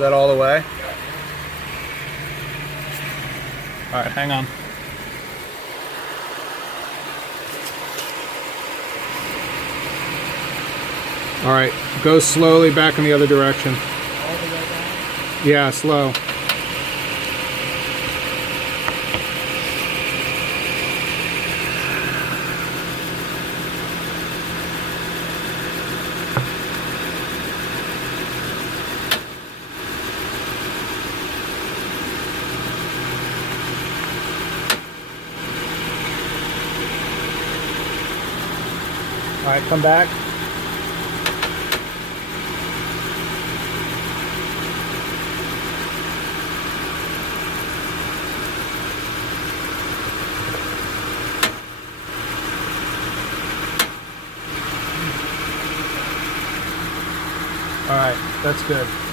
that all the way? All right, hang on. All right, go slowly back in the other direction. All the way down? Yeah, slow. All right, come back. All right, that's good.